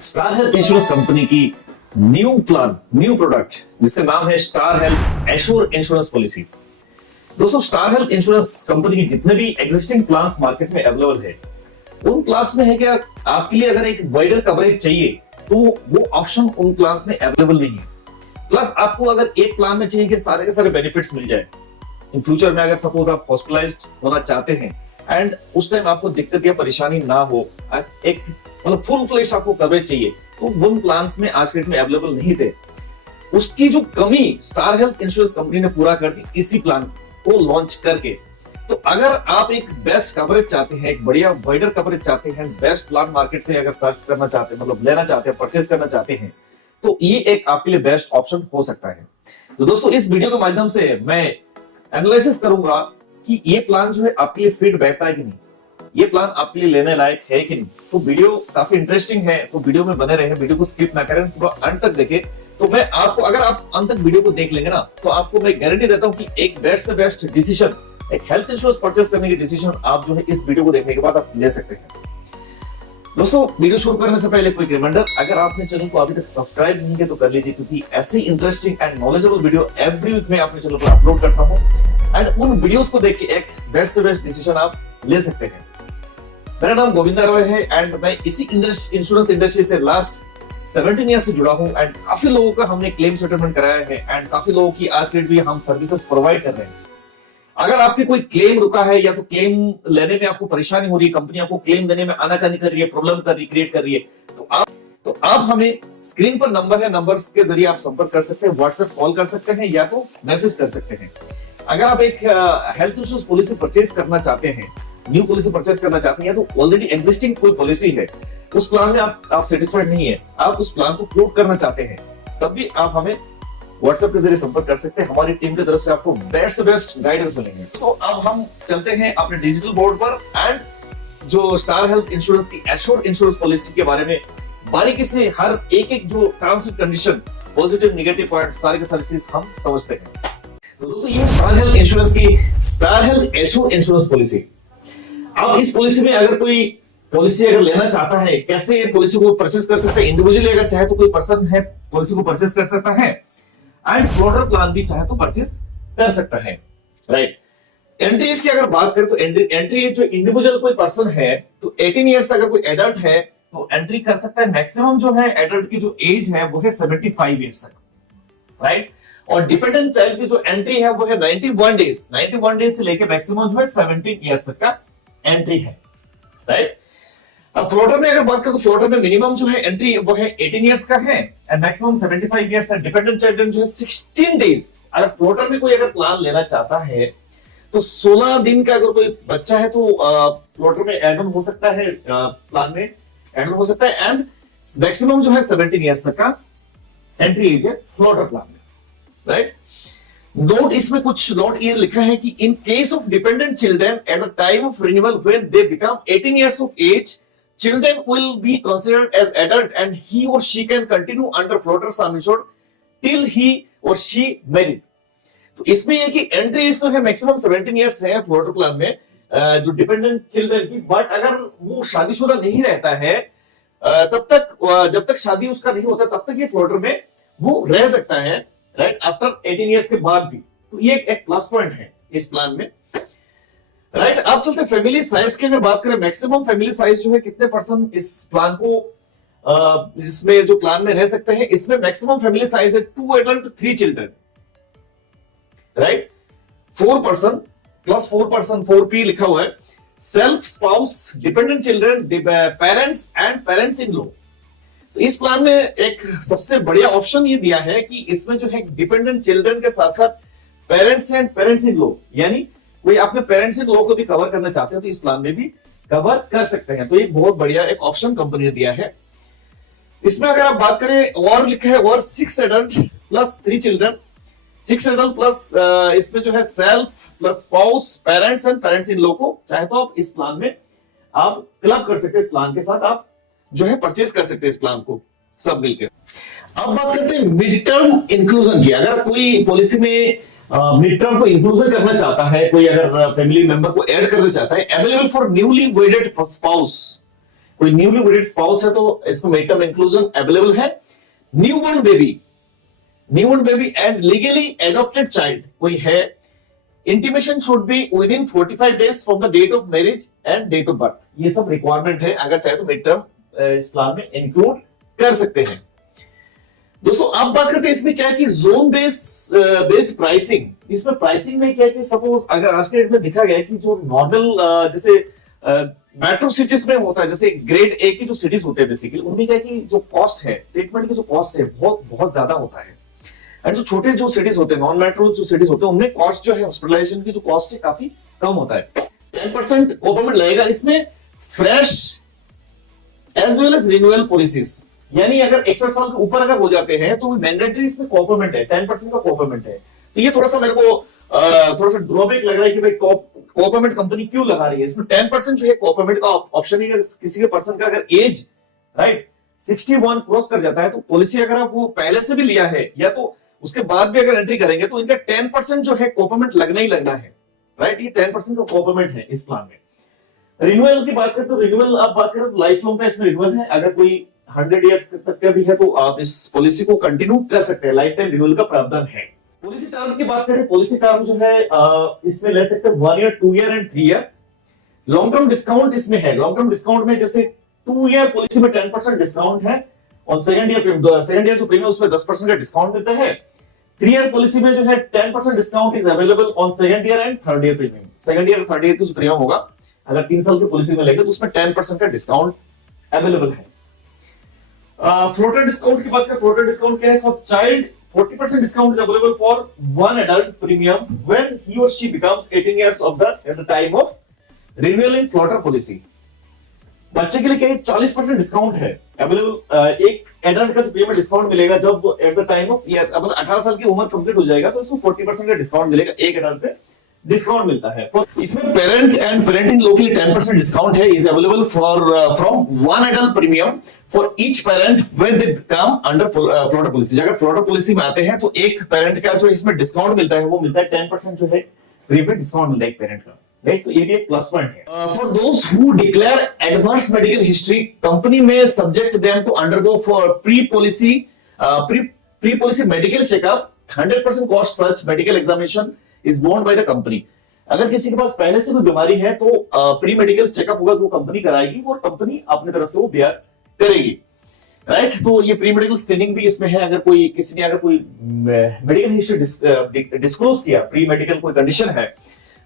Star health insurance company की new product जिसका नाम है star health assure insurance policy. दोस्तों, स्टार हेल्थ इंश्योरेंस कंपनी की जितने भी एग्जिस्टिंग प्लान्स मार्केट में अवेलेबल है, उन प्लान्स में है क्या आपके लिए अगर एक वाइडर कवरेज चाहिए तो वो ऑप्शन उन प्लान्स में अवेलेबल नहीं है। प्लस आपको अगर एक प्लान में चाहिए कि सारे के सारे बेनिफिट्स मिल जाए, इन फ्यूचर में अगर सपोज आप हॉस्पिटलाइज्ड होना चाहते हैं एंड उस टाइम आपको दिक्कत या परेशानी ना हो, एक मतलब फुल फ्लैश आपको कवरेज चाहिए, तो उन प्लान्स में आज के डेट में अवेलेबल नहीं थे। उसकी जो कमी स्टार हेल्थ इंश्योरेंस कंपनी ने पूरा कर दी इसी प्लान को लॉन्च करके। तो अगर आप एक बेस्ट कवरेज चाहते हैं, एक बढ़िया वाइडर कवरेज चाहते हैं, बेस्ट प्लान मार्केट से अगर सर्च करना चाहते हैं, मतलब लेना चाहते हैं, परचेज करना चाहते हैं, तो ये एक आपके लिए बेस्ट ऑप्शन हो सकता है। तो दोस्तों, इस वीडियो के माध्यम से मैं एनालिसिस करूंगा कि ये प्लान जो है आपके लिए फिट बैठता है कि नहीं, ये प्लान आपके लिए लेने लायक है कि नहीं। तो वीडियो काफी इंटरेस्टिंग है, तो वीडियो में बने रहे, वीडियो को स्किप ना करें, पूरा अंत तक देखें। तो मैं आपको, अगर आप अंत तक वीडियो को देख लेंगे ना, तो आपको मैं गारंटी देता हूं कि एक बेस्ट से बेस्ट डिसीजन, एक हेल्थ इंश्योरेंस परचेस करने की डिसीजन आप जो है इस वीडियो को देखने के बाद आप ले सकते हैं। दोस्तों, वीडियो शुरू करने से पहले कोई रिमाइंडर, अगर आपने चैनल को अभी तक सब्सक्राइब नहीं किया तो कर लीजिए, क्योंकि ऐसे interesting and knowledgeable video every week में अपने चैनल पर अपलोड करता हूं एंड उन वीडियोस को देख के एक बेस्ट से बेस्ट डिसीजन आप ले सकते हैं। मेरा नाम गोविंदा रॉय है एंड मैं इसी इंश्योरेंस इंडस्ट्री से लास्ट 17 ईयर से जुड़ा हूं एंड काफी लोगों का हमने क्लेम सेटलमेंट कराया है एंड काफी लोगों की आज के डेट भी हम सर्विसेज प्रोवाइड कर रहे हैं। अगर आपके कोई क्लेम रुका है या तो क्लेम लेने में आपको परेशानी हो रही है, कंपनी आपको क्लेम देने में आनाकानी कर रही है, प्रॉब्लम कर रही है, क्रिएट कर रही है, तो आप हमें स्क्रीन पर नंबर है, नंबर्स के जरिए आप संपर्क कर सकते हैं, व्हाट्सएप कॉल कर सकते हैं या तो मैसेज कर सकते हैं। अगर आप एक हेल्थ इंश्योरेंस पॉलिसी परचेज करना चाहते हैं, न्यू पॉलिसी परचेज करना चाहते हैं, या तो ऑलरेडी एग्जिस्टिंग कोई पॉलिसी है, उस प्लान में आप सेटिस्फाइड नहीं है, आप उस प्लान को क्लोज करना चाहते हैं, तब भी आप हमें व्हाट्सएप के जरिए संपर्क कर सकते हैं। हमारी टीम की तरफ से आपको बेस्ट से बेस्ट गाइडेंस मिलेंगे। तो अब हम चलते हैं अपने डिजिटल बोर्ड पर एंड जो स्टार हेल्थ इंश्योरेंस की एश्योर इंश्योरेंस पॉलिसी के बारे में बारीकी से हर एक जो terms and condition, positive negative point, सारी की सारी चीज हम समझते हैं। तो दोस्तों, ये स्टार हेल्थ इंश्योरेंस की star health assure insurance policy. अब इस पॉलिसी में अगर कोई पॉलिसी अगर लेना चाहता है, कैसे पॉलिसी को परचेज कर सकते हैं, इंडिविजुअली अगर चाहे तो कोई पर्सन है पॉलिसी को परचेज कर सकता है एंड फ्लोटर प्लान भी चाहे तो परचेज कर सकता है, राइट। एंट्री एज की अगर बात करें तो एंट्री एज जो इंडिविजुअल कोई पर्सन है, तो 18 ईयर्स अगर कोई एडल्ट है तो एंट्री कर सकता है। मैक्सिमम जो है एडल्ट की जो एज है वो है 75 ईयर्स तक, राइट। और डिपेंडेंट चाइल्ड की जो एंट्री है वो है 91 डेज से लेकर मैक्सिमम जो है 17 ईयर्स तक का एंट्री है, राइट। अब फ्लोटर में अगर बात करें तो फ्लोटर में मिनिमम जो है एंट्री वो है 18 इयर्स का है एंड मैक्सिमम 75 इयर्स है। डिपेंडेंट चिल्ड्रन जो है 16 डेज। अगर फ्लोटर में कोई अगर प्लान लेना चाहता है तो 16 दिन का अगर कोई बच्चा है तो फ्लोटर में एड ऑन हो सकता है, प्लान में एड ऑन हो सकता है एंड मैक्सिमम जो है 17 इयर्स तक का एंट्री एज है फ्लोटर प्लान में, राइट। नोट, इसमें कुछ नोट ये लिखा है कि in case of dependent children at the time of renewal when they become 18 years of age, children will be considered as adult and he or she can continue under floater sum insured till he or she married। तो इसमें ये कि entry as तो है maximum 17 years है floater plan में जो dependent children की, बट अगर वो शादीशुदा नहीं रहता है तब तक, जब तक शादी उसका नहीं होता तब तक ये फ्लोटर में वो रह सकता है, राइट, आफ्टर 18 इयर्स के बाद भी। तो ये एक प्लस पॉइंट है इस प्लान में, राइट। आप चलते फैमिली साइज की अगर बात करें, मैक्सिमम फैमिली साइज जो है कितने पर्सन इस प्लान को इसमें जो प्लान में रह सकते हैं, इसमें मैक्सिमम फैमिली साइज है 2 adult 3 children, right. 4 person plus 4 person 4P लिखा हुआ है, self spouse, dependent children, parents and parents in law. तो इस प्लान में एक सबसे बढ़िया ऑप्शन ये दिया है कि इसमें जो है डिपेंडेंट चिल्ड्रन के साथ साथ parents and parents in law, यानी कोई अपने पेरेंट्स इन लॉ को भी कवर करना चाहते हैं तो इस प्लान में भी कवर कर सकते हैं। तो ये बहुत बढ़िया एक ऑप्शन कंपनी ने दिया है। इसमें अगर आप बात करें, और लिखा है और 6 adult plus 3 children, 6 adult plus इसमें जो है self plus spouse, parents and parents in law को चाहे तो आप इस प्लान में आप क्लब कर सकते हैं, इस प्लान के साथ आप जो है परचेज कर सकते हैं इस प्लान को सब मिलकर। अब बात करते हैं मिड टर्म इंक्लूजन की। अगर कोई पॉलिसी में मिड टर्म को इंक्लूजन करना चाहता है, कोई अगर फैमिली मेंबर को ऐड करना चाहता है, available for newly wedded spouse, कोई न्यूली वेडेड स्पाउस है तो इसमें मिड टर्म इंक्लूजन अवेलेबल है। Newborn baby and legally adopted child कोई है, intimation should be within 45 days from the date of marriage and date of birth. ये सब requirement है, अगर चाहे तो मिड टर्म इस प्लान में इंक्लूड कर सकते हैं। दोस्तों अब बात करते हैं इसमें क्या है कि जोन बेस्ड प्राइसिंग। इसमें प्राइसिंग में क्या है कि सपोज अगर आज के डेट में देखा गया कि जो नॉर्मल जैसे मेट्रो सिटीज में होता है, जैसे ग्रेड ए की जो सिटीज होते हैं बेसिकली, उनमें क्या है कि जो कॉस्ट है ट्रीटमेंट की जो कॉस्ट है बहुत बहुत ज्यादा होता है। और जो छोटे जो सिटीज होते हैं, नॉन मेट्रो जो सिटीज होते हैं, उनमें कॉस्ट जो है हॉस्पिटलाइजेशन की जो कॉस्ट है काफी कम होता है। 10% गवर्नमेंट लगेगा इसमें। Fresh as well as renewal policies, यानी अगर 61 साल के ऊपर अगर हो जाते हैं तो मैंडेटरी इसमें कॉम्पोनेंट है, 10% का कॉम्पोनेंट है। तो ये थोड़ा सा मेरे को थोड़ा सा ड्रॉबैक लग रहा है कि भाई कॉम्पोनेंट कंपनी क्यों लगा रही है इसमें। 10% जो है कॉम्पोनेंट का ऑप्शन है। किसी के पर्सन का अगर एज राइट 61 क्रॉस कर जाता है तो पॉलिसी अगर आप वो पहले से भी लिया है या तो उसके बाद भी अगर एंट्री करेंगे तो इनका 10% जो है कॉम्पोनेंट लगना ही लगना है, राइट। ये 10% का कॉम्पोनेंट है इस प्लान में। रिन्यूअल की बात करें तो रिन्यूअल आप बात करें तो लाइफ लॉन्ग में इसमें रिन्यूअल है। अगर कोई 100 इयर्स तक का भी है तो आप इस पॉलिसी को कंटिन्यू कर सकते हैं, लाइफ टाइम रिन्यूअल का प्रावधान है। पॉलिसी टर्म की बात करें, पॉलिसी टर्म जो है इसमें ले सकते हैं 1 year, 2 year and 3 year. Long term discount इसमें है। लॉन्ग टर्म डिस्काउंट में जैसे 2 ईयर पॉलिसी में 10% डिस्काउंट है और सेकंड ईयर जो प्रीमियम उसमें 10% का डिस्काउंट मिलता है। 3 ईयर पॉलिसी में जो है 10% discount is available on second year and third year premium. Second year third year की जो प्रीमियम होगा अगर 3 साल की पॉलिसी में लेंगे तो उसमें 10% का डिस्काउंट अवेलेबल है। फ्लोटर डिस्काउंट की बात करें, फ्लोटर डिस्काउंट क्या है? For child 40% discount is available for one adult premium when he or she becomes 18 years of at the time of renewal in floater policy. बच्चे के लिए क्या 40% डिस्काउंट है अवेलेबल। एक एडल्ट का जो प्रीमियम डिस्काउंट मिलेगा जब eight the time of year, अब 18 साल की उम्र कंप्लीट हो जाएगा तो इसमें 40% का डिस्काउंट मिलेगा, एक एडल्ट पे डिस्काउंट मिलता है। इसमें पेरेंट एंड पेरेंटिंग लो के लिए 10% डिस्काउंट है, is available for from one adult premium for each parent when they come under floater policy. अगर फ्लोटर पॉलिसी में आते हैं तो एक पेरेंट का जो इसमें डिस्काउंट मिलता है वो मिलता है 10% जो है प्रीमियम डिस्काउंट मिलता है एक पेरेंट का, राइट। तो ये भी एक प्लस पॉइंट है। For those who declare advance medical history, company में subject them to undergo for pre policy medical checkup. 100% cost such medical examination is borne by the company. अगर किसी के पास पहले से कोई बीमारी है तो प्री मेडिकल चेकअप होगा, वो कंपनी कराएगी और कंपनी अपनी तरफ से वो बेयर करेगी, राइट। तो ये प्री मेडिकल स्क्रीनिंग भी इसमें है। अगर कोई किसी ने अगर कोई मेडिकल हिस्ट्री डिस्क्लोज किया, प्री मेडिकल कोई कंडीशन है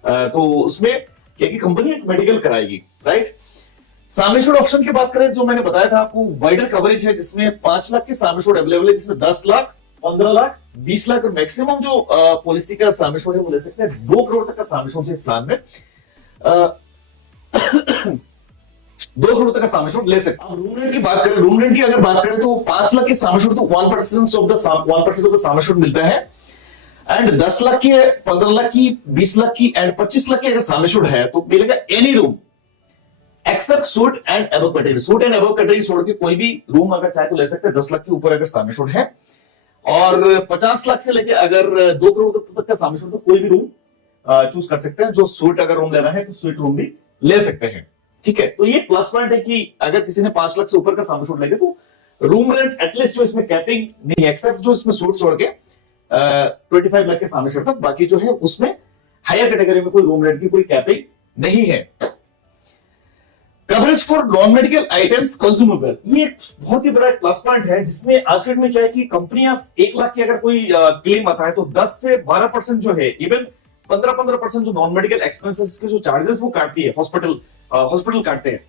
तो उसमें क्या कि कंपनी एक मेडिकल कराएगी, राइट। सम एश्योर्ड ऑप्शन की बात करें, जो मैंने बताया था आपको, वाइडर कवरेज है जिसमें 5 लाख की सम एश्योर्ड अवेलेबल है, जिसमें 10 लाख, 15 लाख, 20 लाख और मैक्सिमम जो पॉलिसी का सम एश्योर्ड है वो ले सकते हैं 2 करोड़ तक का सम एश्योर्ड है इस प्लान में। 2 करोड़ तक का सम एश्योर्ड ले सकते हैं। रूम रेंट की बात करें, रूम रेंट की अगर बात करें तो 5 लाख की सम एश्योर्ड तो 1% ऑफ द सम एश्योर्ड मिलता है। एंड 10 लाख की, 15 लाख की, 20 लाख की एंड 25 लाख की अगर सम एश्योर्ड है तो मिलेगा any room except suite and above category. Suite and above category छोड़ के कोई भी रूम अगर चाहे तो ले सकते हैं 10 लाख के ऊपर अगर सम एश्योर्ड है। और 50 लाख से लेके अगर 2 करोड़ तक का सम एश्योर्ड तो कोई भी रूम चूज कर सकते हैं। जो स्वीट अगर रूम लेना है तो स्वीट रूम भी ले सकते हैं, ठीक है। तो ये प्लस पॉइंट है कि अगर किसी ने 5 लाख से ऊपर का सम एश्योर्ड लेंगे तो रूम रेंट एटलीस्ट जो इसमें कैपिंग नहीं, एक्सेप्ट जो इसमें सूट छोड़ के 25 लाख के सम एश्योर्ड तक, बाकी जो है उसमें हायर कैटेगरी में कोई रूम रेंट की कोई कैपिंग नहीं है। Coverage for non medical items consumable, ये एक बहुत ही बड़ा प्लस पॉइंट है जिसमें आज के डेट में क्या है कि कंपनियां 1 लाख की अगर कोई क्लेम आता है तो 10 से 12% जो है, इवन 15% जो नॉन मेडिकल एक्सपेंसेस के जो चार्जेस वो काटती है, हॉस्पिटल काटते हैं।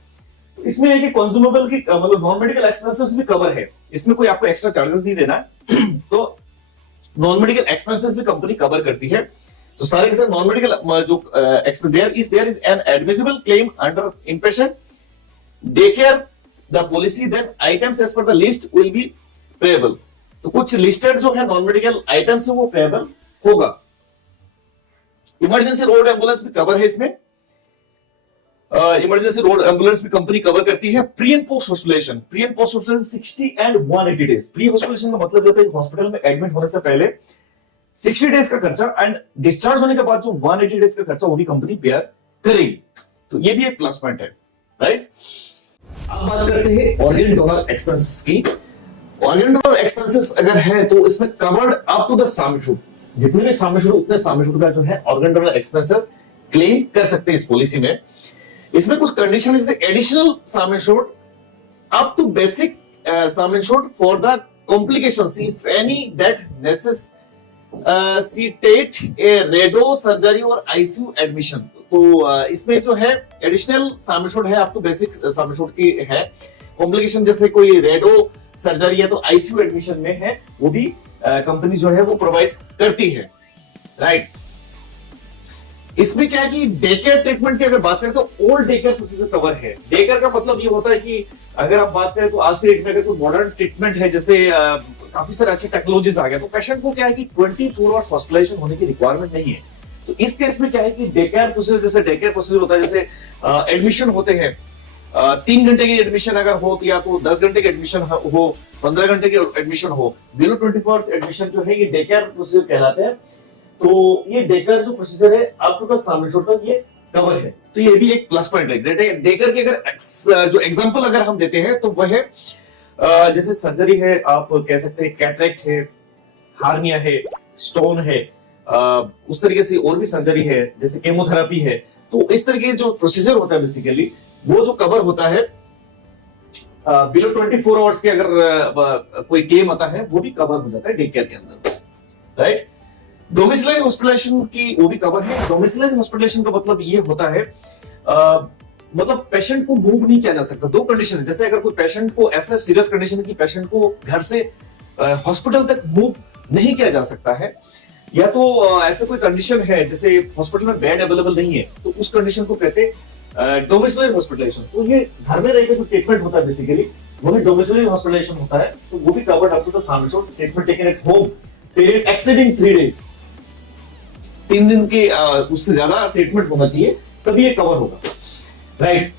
तो इसमें है कि कंज्यूमेबल की मतलब नॉन मेडिकल एक्सपेंसेस भी कवर है, इसमें कोई आपको एक्स्ट्रा चार्जेस नहीं देना है। तो नॉन मेडिकल एक्सपेंसेस भी कंपनी कवर करती है। तो सारे के सारे नॉन मेडिकल जो expense there is an admissible claim under inpatient day care the policy, then items as per the list will be payable. तो कुछ लिस्टेड जो है नॉन मेडिकल आइटम्स है वो पेएबल होगा। इमरजेंसी रोड एम्बुलेंस भी cover है इसमें। इमरजेंसी रोड एम्बुलेंस भी कंपनी कवर करती है। Pre and post hospitalization, 60 and 180 days. Pre hospitalization का मतलब होता है कि हॉस्पिटल में एडमिट होने से पहले 60 डेज का खर्चा एंड डिस्चार्ज होने के बाद जो 180 डेज का खर्चा वो भी कंपनी बेयर करेगी। तो ये भी एक प्लस पॉइंट है, राइट। अब बात करते हैं ऑर्गन डोनर एक्सपेंसेस की। ऑर्गन डोनर एक्सपेंसेस अगर है तो इसमें covered up to the sum assured, जितने भी सम एश्योर्ड उतने सम एश्योर्ड का जो है ऑर्गन डोनर एक्सपेंसेस क्लेम कर सकते हैं इस पॉलिसी में। इसमें कुछ कंडीशन है, additional sum assured up to basic sum assured for the complications if any that necessitate a redo surgery और आईसीयू एडमिशन। तो इसमें जो है एडिशनल सम एश्योर्ड है, up to basic sum assured की है। कॉम्प्लिकेशन जैसे कोई रेडो सर्जरी है तो आईसीयू एडमिशन में है, वो भी कंपनी जो है वो प्रोवाइड करती है, राइट। इसमें क्या है कि डे केयर ट्रीटमेंट की अगर बात करें तो all day care procedure cover है। डे केयर का मतलब ये होता है कि अगर आप बात करें तो आज के डेट में अगर कोई मॉडर्न ट्रीटमेंट है, जैसे काफी सारे अच्छे टेक्नोलॉजीज आ गए, तो पेशेंट को क्या है कि 24 आवर्स हॉस्पिटलाइजेशन होने की रिक्वायरमेंट नहीं है। तो इस केस में क्या है कि डे केयर प्रोसीजर, जैसे डे केयर प्रोसीजर होता है, जैसे एडमिशन होते हैं 3 घंटे की एडमिशन अगर हो या तो 10 घंटे की एडमिशन हो, 15 घंटे की एडमिशन हो, बिलो 24 आवर्स एडमिशन जो है ये डे केयर प्रोसीजर कहलाते हैं। तो ये डे केयर जो प्रोसीजर है up to the sum assured तक ये कवर है, तो ये भी एक प्लस पॉइंट है। डे केयर की अगर जो एग्जांपल अगर हम देते हैं तो वह है जैसे सर्जरी है, आप कह सकते हैं कैटरेक्ट है, हार्निया है, स्टोन है, उस तरीके से और भी सर्जरी है, जैसे केमोथेरेपी है। तो इस तरीके जो प्रोसीजर होता है बेसिकली वो जो कवर होता है बिलो 24 आवर्स के अगर कोई क्लेम आता है वो भी कवर हो जाता है डे केयर के अंदर, राइट। डोमिसिलरी हॉस्पिटलाइजेशन की वो भी कवर है। डोमिसिलरी हॉस्पिटलाइजेशन का मतलब ये होता है मतलब पेशेंट को मूव नहीं किया जा सकता। दो कंडीशन है, जैसे अगर कोई पेशेंट को ऐसा सीरियस कंडीशन है कि पेशेंट को घर से हॉस्पिटल तक मूव नहीं किया जा सकता है, या तो ऐसा कोई कंडीशन है जैसे हॉस्पिटल में बेड अवेलेबल नहीं है, तो उस कंडीशन को कहते हैं डोमिसिलरी हॉस्पिटलाइजेशन। तो ये घर में रहकर जो ट्रीटमेंट होता है बेसिकली वो भी डोमिसिलरी हॉस्पिटलाइजेशन होता है, तो वो भी covered up to the sum assured treatment taken at home period exceeding 3 days. 3 दिन के उससे ज्यादा ट्रीटमेंट होना चाहिए तभी ये कवर होगा, राइट।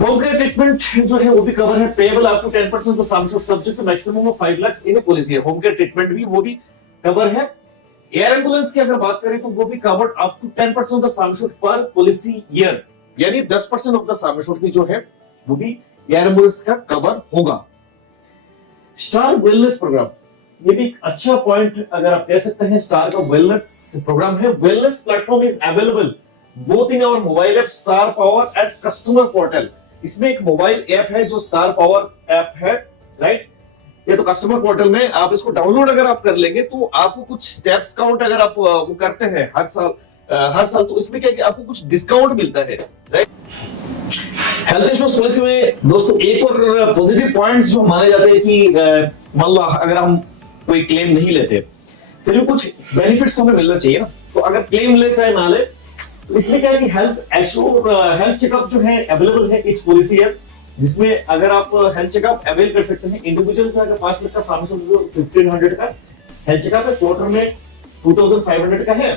होम केयर ट्रीटमेंट जो है वो भी कवर है, payable up to 10% of sum assured subject to maximum of 5 lakh in a policy है। होम केयर ट्रीटमेंट भी वो भी कवर है। एयर एम्बुलेंस की अगर बात करें तो वो भी covered up to 10% of the sum assured per policy year, यानी 10% ऑफ द सम एश्योर्ड की जो है वो भी एयर एम्बुलेंस का कवर होगा। स्टार वेलनेस प्रोग्राम, ये भी एक अच्छा पॉइंट अगर आप कह सकते हैं। स्टार का वेलनेस प्रोग्राम है। Wellness platform is available both in our mobile app Star Power at customer portal. इसमें एक मोबाइल ऐप है जो स्टार पावर ऐप है, राइट। ये तो कस्टमर पोर्टल में आप इसको डाउनलोड अगर आप कर लेंगे तो आपको कुछ स्टेप्स काउंट अगर आप वो करते हैं हर साल तो इसमें क्या है कि आपको कुछ डिस्काउंट मिलता है, राइट। हेल्थ इंश्योरेंस पॉलिसी में दोस्तों एक और पॉजिटिव पॉइंट्स जो माने जाते हैं कि मान लो अगर हम कोई क्लेम नहीं लेते फिर भी कुछ बेनिफिट्स हमें मिलना चाहिए ना। तो अगर क्लेम ले चाहे ना ले, तो इसमें क्या है कि हेल्थ चेकअप जो है अवेलेबल है, इस पॉलिसी है जिसमें अगर आप हेल्थ चेकअप अवेल कर सकते हैं। इंडिविजुअल का अगर 5 लाख का सम एश्योर्ड 1500 का हेल्थ चेकअप है, क्वार्टर में 2500 का है,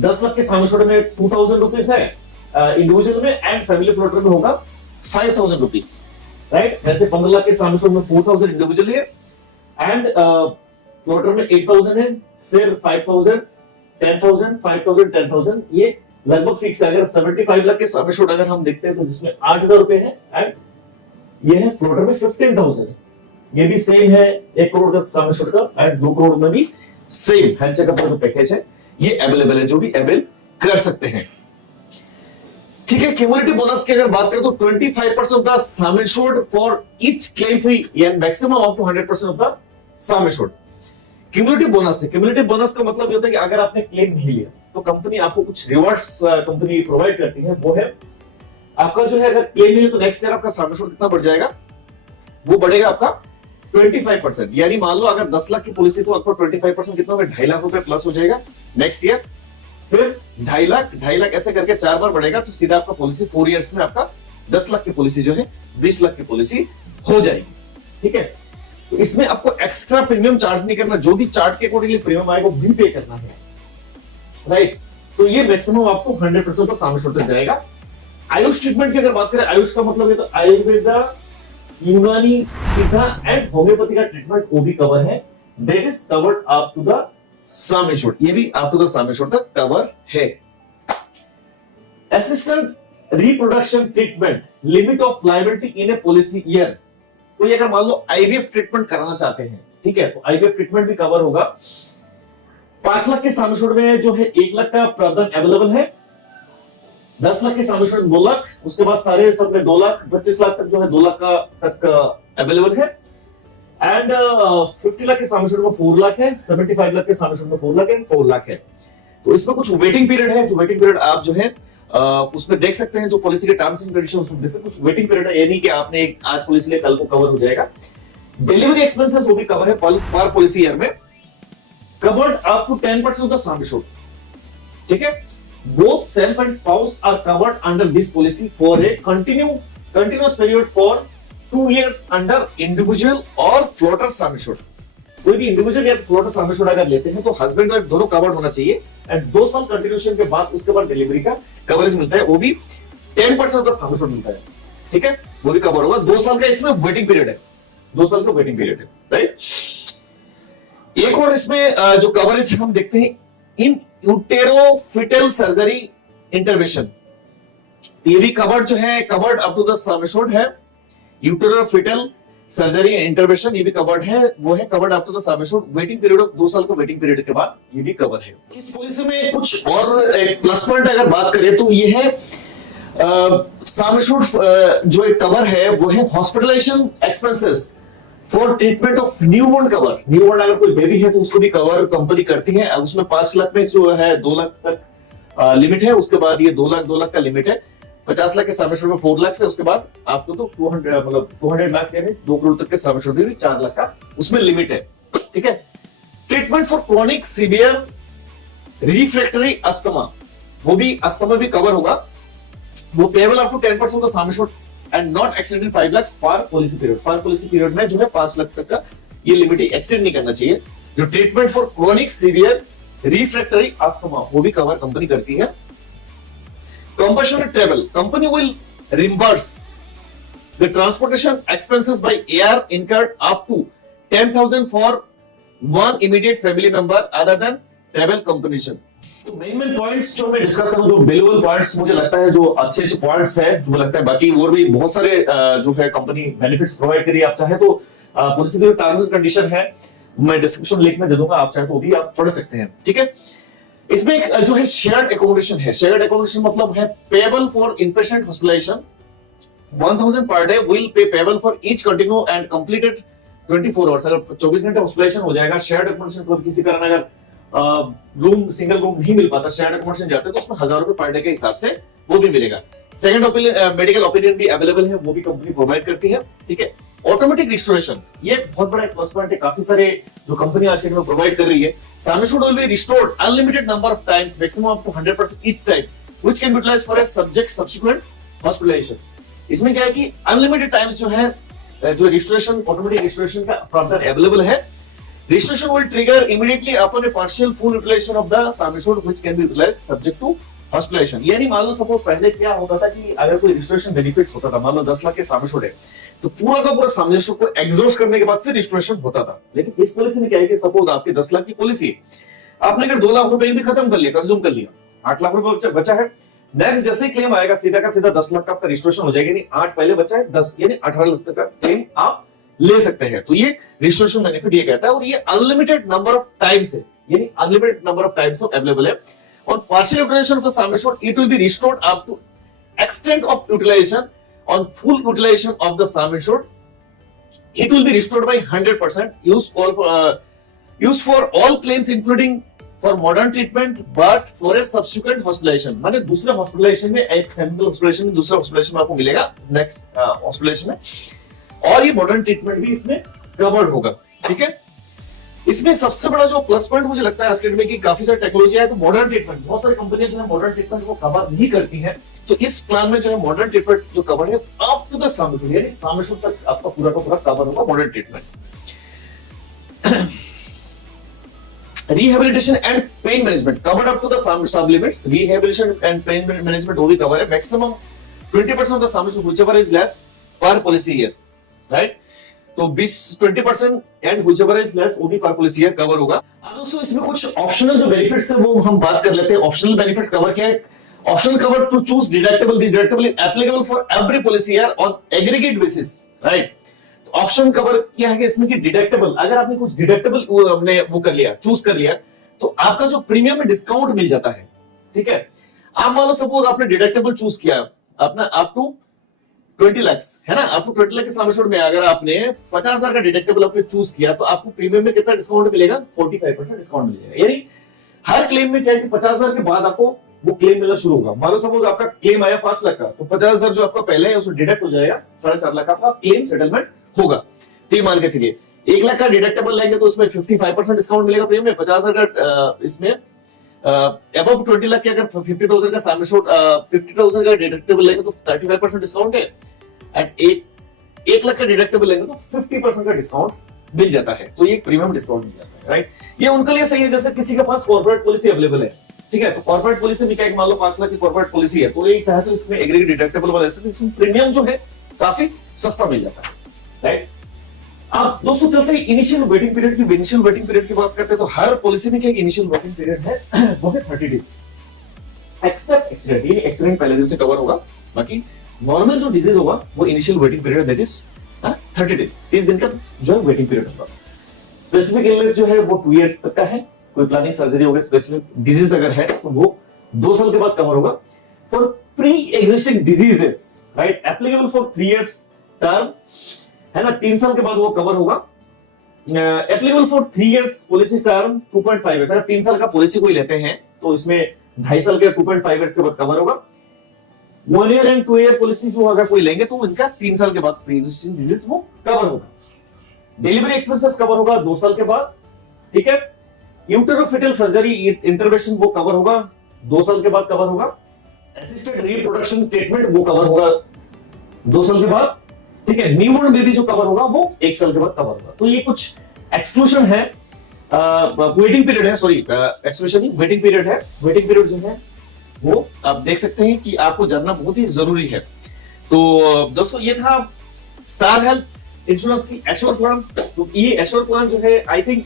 10 लाख के सम एश्योर्ड में 2000 रुपीस है इंडिविजुअल में, एंड फैमिली प्लॉटर में होगा 5000 रुपीस, राइट। जैसे 15 लाख के सम एश्योर्ड में 4000 इंडिविजुअल है एंड प्लॉटर में 8000 है, फिर 5000, 10000, 5000, 10000, ये लगभग फिक्स है। अगर 75 लाख के सम एश्योर्ड अगर हम देखते हैं तो जिसमें 8000 रुपए है एंड ये है फ्लोटर में 15000 है, ये भी सेम है 1 करोड़ का सम एश्योर्ड का, एंड 2 करोड़ में भी सेम हेल्थ चेकअप का जो पैकेज है ये अवेलेबल है, जो भी अवेल कर सकते हैं, ठीक है। क्यूमुलेटिव बोनस की अगर बात करें तो 25% of the sum assured for each claim fee या maximum up to 100% of the sum assured. Cumulative bonus है, क्यूमुलेटिव बोनस का मतलब ये होता है कि अगर आपने क्लेम नहीं लिया तो कंपनी आपको कुछ रिवॉर्ड्स कंपनी प्रोवाइड करती है। वो है आपका जो है अगर क्लेम मिले तो नेक्स्ट ईयर आपका सम एश्योर्ड कितना बढ़ जाएगा, वो बढ़ेगा आपका 25%। यानी मान लो अगर 10 लाख की पॉलिसी तो आपको 25% कितना होगा, 2.5 लाख रुपए प्लस हो जाएगा नेक्स्ट ईयर, फिर 2.5 लाख ऐसे करके 4 बार बढ़ेगा, तो सीधा आपका पॉलिसी 4 इयर्स में आपका 10 लाख की पॉलिसी जो है 20 लाख की पॉलिसी हो जाएगी, ठीक है। तो इसमें आपको एक्स्ट्रा प्रीमियम चार्ज नहीं करना, जो भी चार्ट के अकॉर्डिंगली प्रीमियम आएगा वो भी पे करना है, राइट। तो ये मैक्सिमम आपको 100% का सम एश्योर्ड तक जाएगा। आयुष ट्रीटमेंट की अगर बात करें, आयुष का मतलब ये तो आयुर्वेदा, यूनानी, सिद्धा एंड होम्योपैथी का ट्रीटमेंट वो भी कवर है, that is covered up to the sum assured, ये भी up to the sum assured तक कवर है। Assistant reproduction treatment, limit of liability in a policy year. कोई अगर मान लो आईवीएफ ट्रीटमेंट कराना चाहते हैं, ठीक है, तो आईवीएफ ट्रीटमेंट भी कवर होगा। 5 लाख के सम एश्योर्ड में जो है 1 लाख का प्रावधान अवेलेबल है, 10 लाख के सम एश्योर्ड 2 लाख, उसके बाद सारे सब में 2 लाख, 25 लाख तक जो है 2 लाख का तक अवेलेबल है। एंड 50 लाख के सम एश्योर्ड में 4 लाख है, 75 लाख के सम एश्योर्ड में 4 लाख है, 4 लाख है। तो इसमें कुछ वेटिंग पीरियड है, जो वेटिंग पीरियड आप जो है उसमें देख सकते हैं, जो पॉलिसी के टर्म्स एंड कंडीशंस उसमें देख सकते हैं, कुछ वेटिंग पीरियड है, ये नहीं कि आपने आज पॉलिसी ले कल को कवर हो जाएगा। डिलीवरी एक्सपेंसेस वो भी कवर है पर पॉलिसी ईयर में, covered up to 10% of the sum assured, ठीक है। Both self and spouse are covered under this policy for a continuous period for 2 years under individual और floater sum assured. कोई भी individual या floater sum assured अगर लेते हैं तो हस्बैंड वाइफ दोनों कवर्ड होना चाहिए, एंड 2 साल कंटिन्यूएशन के बाद उसके बाद डिलीवरी का कवरेज मिलता है, वो भी 10% ऑफ द सम एश्योर्ड मिलता है, ठीक है, वो भी कवर होगा। 2 साल का इसमें वेटिंग पीरियड है, 2 साल का वेटिंग पीरियड है, राइट। एक और इसमें जो कवरेज हम देखते हैं, इन यूटेरोफिटल सर्जरी इंटरवेंशन, ये भी कवर्ड जो है, covered up to the sum assured है। यूटेरोफिटल सर्जरी इंटरवेंशन ये भी कवर्ड है, वो है covered up to the sum assured, waiting period of 2 साल का वेटिंग पीरियड के बाद ये भी कवर है। इस पॉलिसी में कुछ और प्लस पॉइंट अगर बात करें तो ये है सम एश्योर्ड जो एक कवर है वो है hospitalization expenses for treatment of newborn cover. Newborn अगर कोई बेबी है तो उसको भी कवर कंपनी करती है, उसमें 5 लाख में जो है 2 लाख तक लिमिट है, उसके बाद ये 2 लाख का लिमिट है। 50 लाख के सम एश्योर्ड में 4 लाख से, उसके बाद आपको तो 200 लाख से 2 करोड़ तक के सम एश्योर्ड में भी 4 लाख का उसमें लिमिट है, ठीक है। Treatment for chronic severe refractory asthma, वो भी अस्थमा भी कवर होगा, वो payable up to 10% of the sum assured and not exceeding 5 lakh per policy period. Per policy period में जो है 5 लाख तक का ये लिमिट एक्सीड नहीं करना चाहिए। जो treatment for chronic severe refractory asthma वो भी कवर कंपनी करती है। Compassionate travel, company will reimburse the transportation expenses by air incurred up to 10,000 for one immediate family member other than travel compensation। तो main points जो मैं discuss करूं, जो valuable points मुझे लगता है, जो अच्छे पॉइंट्स है, जो लगता है, बाकी और भी बहुत सारे जो है कंपनी बेनिफिट्स प्रोवाइड करिए। आप चाहे तो पॉलिसी के टर्म्स एंड कंडीशन है, मैं डिस्क्रिप्शन लिंक में दे दूंगा, आप चाहे तो भी आप पढ़ सकते हैं, ठीक है। इसमें एक जो है शेयर्ड एकोमोडेशन है। शेयर्ड एकोमोडेशन मतलब है payable for inpatient hospitalization 1000 per day will pay payable for each continue and completed 24 hours. अगर 24 घंटे हॉस्पिटलाइजेशन हो जाएगा, शेयर्ड एकोमोडेशन को किसी कारण अगर रूम सिंगल रूम नहीं मिल पाता, शेयर्ड एकोमोडेशन जाते हैं तो उसमें 1000 रुपए पर डे के हिसाब से वो भी मिलेगा। सेकंड ओपिनियन, मेडिकल ओपिनियन भी अवेलेबल है, वो भी कंपनी प्रोवाइड करती है, ठीक है। ऑटोमेटिक रिस्टोरेशन, ये बहुत बड़ा एक प्लस पॉइंट है, काफी सारे जो कंपनी आज के दिन में प्रोवाइड कर रही है। Sum assured will be restored unlimited number of times, maximum up to 100% each time, which can be utilized for a subject subsequent hospitalization. इसमें क्या है कि अनलिमिटेड टाइम्स जो है, जो रिस्टोरेशन, ऑटोमेटिक रिस्टोरेशन का प्रावधान अवेलेबल है। Restoration will trigger immediately upon a partial full utilization of the sum assured which can be utilized subject to hospitalization. यानी मान लो सपोज पहले क्या होता था कि अगर कोई रिस्टोरेशन बेनिफिट्स होता था, मान लो 10 लाख के सम एश्योर्ड है, तो पूरा का पूरा सम एश्योर्ड को एग्जॉस्ट करने के बाद फिर रिस्टोरेशन होता था। लेकिन इस पॉलिसी में क्या है कि सपोज आपकी 10 लाख की पॉलिसी है, आपने अगर 2 लाख रुपए भी खत्म कर लिया, कंज्यूम कर लिया, 8 लाख रुपए बचा है, नेक्स्ट जैसे ही क्लेम आएगा सीधा का सीधा 10 लाख का आपका रिस्टोरेशन हो जाएगा, यानी 8 पहले बचा है, 10 यानी 18 लाख तक का क्लेम आप ले सकते हैं। तो ये रिस्टोरेशन बेनिफिट ये कहता है, और ये अनलिमिटेड नंबर ऑफ टाइम्स है, यानी unlimited number of times available है। और partial utilization of the sum assured, it will be restored up to extent of utilization on full utilization of the sum assured. It will be restored by 100%, used for all claims including for modern treatment, but for a subsequent hospitalization. माने दूसरे hospitalization में, एक sample hospitalization में, दूसरा hospitalization में आपको मिलेगा next hospitalization में, और ये modern treatment भी इसमें covered होगा, ठीक है। इसमें सबसे बड़ा जो प्लस पॉइंट मुझे लगता है आज के डेट में कि काफी सारी टेक्नोलॉजी है, तो मॉडर्न ट्रीटमेंट, बहुत सारी कंपनियां जो है मॉडर्न ट्रीटमेंट को कवर नहीं करती हैं, तो इस प्लान में जो है मॉडर्न ट्रीटमेंट जो कवर है up to the sum assured, यानी सम एश्योर्ड तक आपका पूरा का पूरा कवर होगा modern treatment. Rehabilitation and pain management covered up to the sub limits. Rehabilitation and pain management वो भी कवर है, maximum 20% of the sum assured whichever is less per policy year, right. तो 20% एंड व्हिचएवर इज लेस वो भी पर policy cover होगा। अब दोस्तों इसमें कुछ ऑप्शनल जो बेनिफिट्स है वो हम बात कर लेते हैं। ऑप्शनल बेनिफिट्स कवर क्या है? Option cover to choose deductible. This deductible is applicable for every policy year on aggregate basis, right? Option cover क्या है कि इसमें कि डिडक्टेबल, अगर आपने कुछ डिडक्टेबल हमने वो कर लिया, चूज कर लिया, तो आपका जो प्रीमियम में डिस्काउंट मिल जाता है। ठीक है, आप मान लो सपोज आपने डिडक्टेबल चूज किया अपना अप टू 20 लाख, है ना, अप टू 20 लाख के सम एश्योर्ड में अगर आपने 50,000 का डिडक्टेबल आपने चूज किया तो आपको प्रीमियम में कितना डिस्काउंट मिलेगा? 45% डिस्काउंट मिलेगा। यानी हर क्लेम में क्या है कि 50,000 के बाद आपको वो क्लेम मिलना शुरू होगा। मान लो सपोज आपका क्लेम आया 5 लाख का, तो 50,000 जो आपका पहले है उसको डिडक्ट हो जाएगा, 4.5 लाख आपका क्लेम सेटलमेंट होगा। तो ये मान के चलिए 1 लाख का डिडक्टेबल लेंगे तो उसमें 55% डिस्काउंट मिलेगा प्रीमियम में, 50,000 का इसमें अबव 20 लाख के अगर 50,000 का सम एश्योर्ड 50,000 का डिडक्टेबल लेंगे तो 35% डिस्काउंट है, एंड 1 लाख का डिडक्टेबल लेंगे तो 50% का डिस्काउंट मिल जाता है। तो ये प्रीमियम डिस्काउंट मिल जाता है, राइट। ये उनके लिए सही है जैसे किसी के पास कॉर्पोरेट पॉलिसी अवेलेबल है, ठीक है, तो कॉर्पोरेट पॉलिसी में क्या है, मान लो 5 लाख की कॉर्पोरेट पॉलिसी है, तो ये चाहे तो इसमें एग्रीगेट डिडक्टेबल वाला है, इसमें प्रीमियम जो है काफी सस्ता मिल जाता है, राइट। अब दोस्तों चलते हैं इनिशियल वेटिंग पीरियड की। इनिशियल वेटिंग पीरियड की बात करते हैं तो हर पॉलिसी में क्या इनिशियल वेटिंग पीरियड है वो है 30 डेज, एक्सेप्ट एक्सीडेंट। ये एक्सीडेंट पहले दिन से कवर होगा, बाकी नॉर्मल जो डिजीज होगा वो initial waiting period that is 30 days, 30 दिन का जो है वेटिंग पीरियड होगा। स्पेसिफिक इलनेस जो है वो 2 इयर्स तक का है, कोई प्लानिंग सर्जरी होगी, स्पेसिफिक डिजीज अगर है तो वो 2 साल के बाद कवर होगा। For pre existing diseases, right, applicable for 3 years term, है ना, 3 साल के बाद वो कवर होगा। Applicable for 3 years policy term 2.5 years, अगर 3 साल का पॉलिसी कोई लेते हैं तो इसमें 2.5 साल के 2.5 इयर्स के बाद कवर होगा। 1 ईयर एंड 2 ईयर पॉलिसी जो अगर कोई लेंगे तो इनका 3 साल के बाद प्री एग्जिस्टिंग डिजीज वो कवर होगा। डिलीवरी एक्सपेंसेस कवर होगा 2 साल के बाद, ठीक है। यूटेरोफिटल सर्जरी इंटरवेंशन वो कवर होगा 2 साल के बाद कवर होगा। असिस्टेड रिप्रोडक्शन ट्रीटमेंट वो कवर होगा 2 साल के बाद, ठीक है। न्यूबॉर्न बेबी जो कवर होगा वो 1 साल के बाद कवर होगा। तो ये कुछ एक्सक्लूशन है, वेटिंग पीरियड है, सॉरी एक्सक्लूशन नहीं, वेटिंग पीरियड है। वेटिंग पीरियड जो है वो आप देख सकते हैं कि आपको जानना बहुत ही जरूरी है। तो दोस्तों ये था स्टार हेल्थ इंश्योरेंस की एश्योर प्लान। तो ये एश्योर प्लान जो है आई थिंक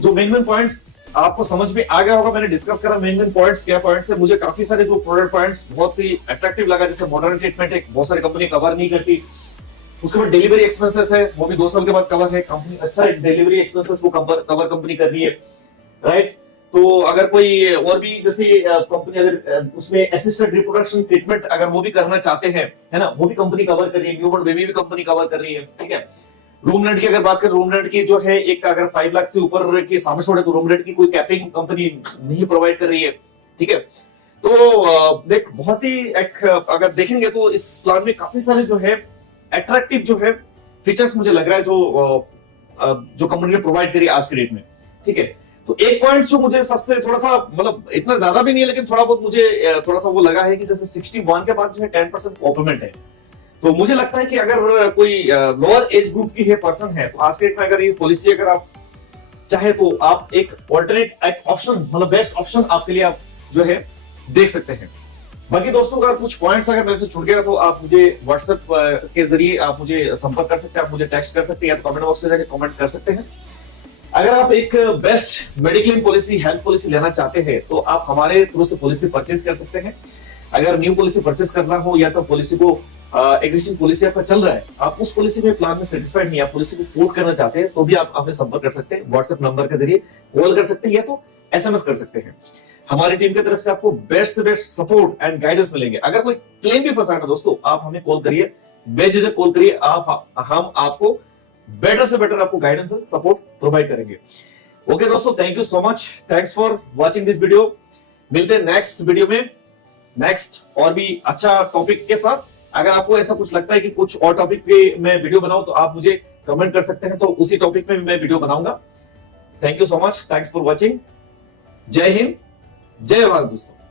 जो मेन पॉइंट्स आपको समझ में आ गया होगा, मैंने डिस्कस करा मेन पॉइंट्स क्या पॉइंट्स है। मुझे काफी सारे जो प्रोडक्ट पॉइंट्स बहुत ही अट्रैक्टिव लगा, जैसे मॉडर्न ट्रीटमेंट है, बहुत सारी कंपनी कवर नहीं करती। उसके बाद डिलीवरी एक्सपेंसेस है, वो भी 2 साल के बाद कवर है, कंपनी अच्छा डिलीवरी एक्सपेंसेस वो कवर कंपनी कर रही है, राइट। तो अगर कोई और भी जैसे कंपनी अगर उसमें असिस्टेड रिप्रोडक्शन ट्रीटमेंट अगर वो भी करना चाहते हैं, है ना, वो भी कंपनी कवर कर रही है। न्यूबॉर्न बेबी भी कंपनी कवर कर रही है, ठीक है। रूम रेंट की अगर बात करें, रूम रेंट की जो है एक अगर 5 लाख से ऊपर की सम एश्योर्ड है तो रूम रेंट की कोई कैपिंग कंपनी नहीं प्रोवाइड कर रही है, ठीक है। तो एक बहुत ही एक अगर देखेंगे तो इस प्लान में काफी सारे जो है अट्रैक्टिव जो है फीचर्स मुझे लग रहा है जो कंपनी ने प्रोवाइड करी आज के डेट में, ठीक है। तो एक पॉइंट जो मुझे सबसे थोड़ा सा मतलब इतना ज्यादा भी नहीं है लेकिन थोड़ा बहुत मुझे थोड़ा सा वो लगा है कि जैसे 61 के बाद जो है 10% कॉम्प्लीमेंट है। तो मुझे लगता है कि अगर कोई लोअर एज ग्रुप की है पर्सन है तो आज के डेट में अगर ये पॉलिसी अगर आप चाहे तो आप एक ऑल्टरनेट एक ऑप्शन मतलब बेस्ट ऑप्शन आपके लिए आप जो है देख सकते हैं। बाकी दोस्तों अगर कुछ पॉइंट्स अगर मेरे से छूट गया तो आप मुझे व्हाट्सएप के जरिए आप मुझे संपर्क कर सकते हैं, आप मुझे टेक्स्ट कर सकते हैं या तो कमेंट बॉक्स से जाकर कमेंट कर सकते हैं। अगर आप एक best mediclaim policy health policy लेना चाहते हैं तो आप हमारे थ्रू से पॉलिसी परचेज कर सकते हैं। अगर न्यू पॉलिसी परचेज करना हो या तो पॉलिसी को एग्जिस्टिंग पॉलिसी आपका चल रहा है, आप उस पॉलिसी में प्लान में सेटिस्फाइड नहीं, आप पॉलिसी को पोर्ट करना चाहते हैं तो भी आप हमें संपर्क कर सकते हैं। व्हाट्सएप नंबर के जरिए कॉल कर सकते हैं या तो एसएमएस कर सकते हैं। हमारी टीम की तरफ से आपको बेस्ट से बेस्ट सपोर्ट एंड गाइडेंस मिलेंगे। अगर कोई क्लेम भी फंसा है दोस्तों, आप हमें कॉल करिए, बेझिझक कॉल करिए, हम आपको बेटर से बेटर आपको गाइडेंस एंड सपोर्ट प्रोवाइड करेंगे। ओके दोस्तों, thank you so much, thanks for watching this video. मिलते हैं नेक्स्ट वीडियो में नेक्स्ट और भी अच्छा टॉपिक के साथ। अगर आपको ऐसा कुछ लगता है कि कुछ और टॉपिक पे मैं वीडियो बनाऊं तो आप मुझे कमेंट कर सकते हैं, तो उसी टॉपिक पे मैं वीडियो बनाऊंगा। Thank you so much, thanks for watching. जय हिंद, जय भारत दोस्तों।